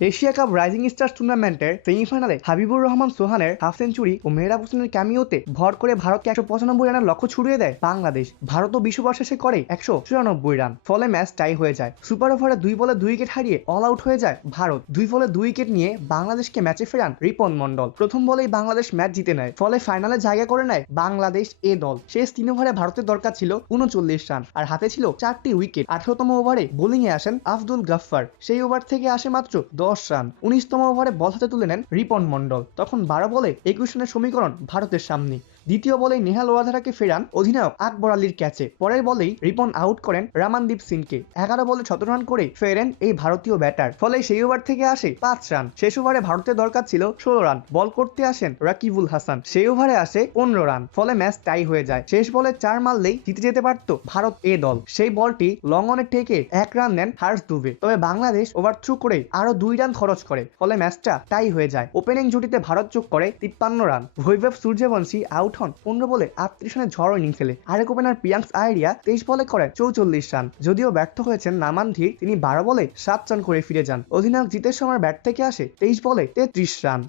Asia cup rising stars টুর্নামেন্টের সেমিফাইনালে Habibur Rahman সোহানের half century ও মেহরাব হোসেনের ক্যামিওতে ভর করে ভারতকে 195 রানের লক্ষ্য ছুড়িয়ে দেয় বাংলাদেশ। ভারতও 20 ওভার শেষে করে 194 রান, ফলে ম্যাচ টাই হয়ে যায়। সুপার ওভারে 2 বলে 2 উইকেট হারিয়ে অল আউট হয়ে যায় ভারত। 2 বলে 2 উইকেট নিয়ে বাংলাদেশকে ম্যাচে ফেরান রিপন মন্ডল। প্রথম বলেই বাংলাদেশ ম্যাচ জিতে নেয়, ফলে ফাইনালে জায়গা করে নেয় বাংলাদেশ এ দল। শেষ 3 ওভারে ভারতের দরকার ছিল 39 রান, আর হাতে ছিল 4টি উইকেট। 18তম ওভারে বোলিং এ আসেন আব্দুল গাফফার, সেই ওভার থেকে আসে মাত্র 10 রান। 19তম ওভারে বল হাতে তুলে নেন রিপন মন্ডল। তখন 12 বলে 21 রানের সমীকরণ ভারতের সামনে। দ্বিতীয় বলেই নেহাল ওয়াধারাকে ফেরান অধিনায়ক আকবর আলীর ক্যাচে। পরের বলেই রিপন আউট করেন রামানদীপ সিংকে। 11 বলে 17 রান করে ফেরেন এই ভারতীয় ব্যাটার, ফলে সেই ওভার থেকে আসে 5 রান। শেষ ওভারে ভারতের দরকার ছিল 16 রান, বল করতে আসেন রাকিবুল হাসান, সেই ওভারে আসে 15 রান, ফলে ম্যাচ টাই হয়ে যায়। শেষ বলে 4 মারলেই জিতে যেতে পারত ভারত এ দল। সেই বলটি লং অনে ঠেকে 1 রান নেন হার্ষ দুবে, তবে বাংলাদেশ ওভার থ্রু করে আরো 2 রান খরচ করে, ফলে ম্যাচটা টাই হয়ে যায়। ওপেনিং জুটিতে ভারত যোগ করে 53 রান। বৈভব সূর্যবংশী আউট হন 15 বলে 38 রানের ঝড় ইনিংস খেলে। আরেক ওপেনার প্রিয়াংশ আয়েরিয়া 23 বলে করেন 44 রান। যদিও ব্যর্থ হয়েছেন নামান ধীর, তিনি 12 বলে 7 রান করে ফিরে যান। অধিনায়ক জিতেশ শর্মার ব্যাট থেকে আসে 23 বলে 33 রান।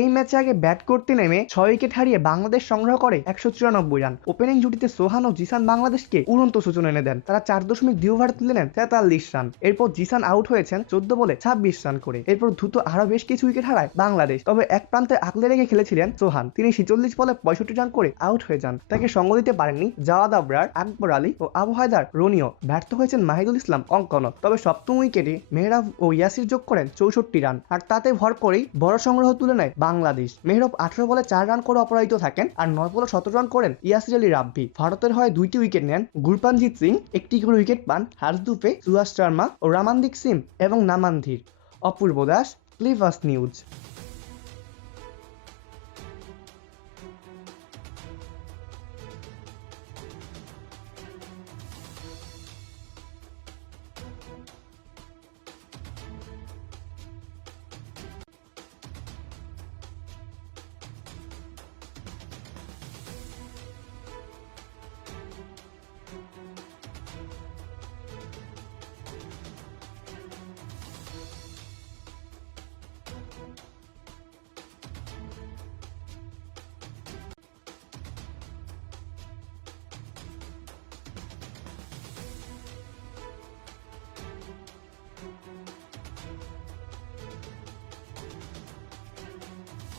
এই ম্যাচে আগে ব্যাট করতে নেমে 6 উইকেট হারিয়ে বাংলাদেশ সংগ্রহ করে 194 রান। ওপেনিং জুটিতে সোহান ও জিসান বাংলাদেশকে উড়ন্ত সূচনা এনে দেন। তারা 4.2 ওভার তুলে নেন 43 রান। এরপর জিসান আউট হয়েছেন 14 বলে 26 রান করে। এরপর দ্রুত আরো বেশ কিছু উইকেট হারায় বাংলাদেশ, তবে এক প্রান্তে আগলে রেখে খেলেছিলেন সোহান। তিনি 46 বলে 65 রান করে আউট হয়ে যান। তাকে সঙ্গ দিতে পারেননি জাওয়াদ আবরার, আকবর আলী ও আবু হায়দার রনিও। ব্যর্থ হয়েছেন মাহিদুল ইসলাম অঙ্কন। তবে সপ্তম উইকেটে মেহরাব ও ইয়াসির যোগ করেন 64 রান, আর তাতে ভর করেই বড় সংগ্রহ তুলে নেয় বাংলাদেশ। মেহরাব 18 বলে 4 রান করে অপরাজিত থাকেন, আর 9 বলে 17 রান করেন ইয়াসির আলী রাব্বি। ভারতের হয়ে 2টি উইকেট নেন গুরপ্রানজিৎ সিং, 1টি করে উইকেট পান হার্ষ দুবে, সুভাষ শর্মা ও রামানদীপ সিং এবং নামান ধীর। অপূর্ব দাস, ক্লিভাস নিউজ।